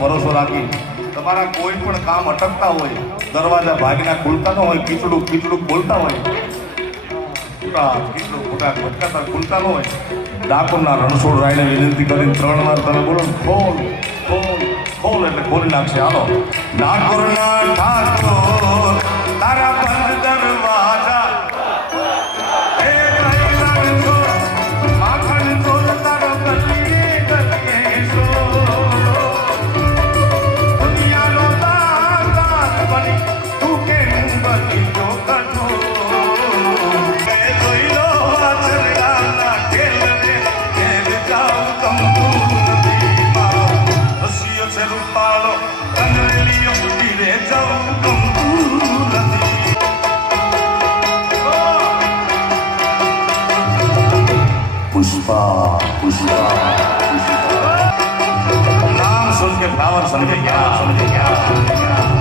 ભરોસો રાખી તમારા કોઈ પણ કામ અટકતા હોય, દરવાજા ભાગીના ખુલતા ન હોય, કીચડું કીચડું ખોલતા હોય, કીચડું ખોટા ભટકાતા ખુલતા ન હોય, ડાકોરના રણછોડ રાયને વિનંતી કરીને 3 વાર તમે બોલો ખોલ ખોલ ખોલ એટલે ખોલી નાખશે. હાલો ડાકોરના ઠાકોર તારા બંધ દરવાજા पुष्पा पुष्पा नाम सुन के फ्लावर समझे क्या?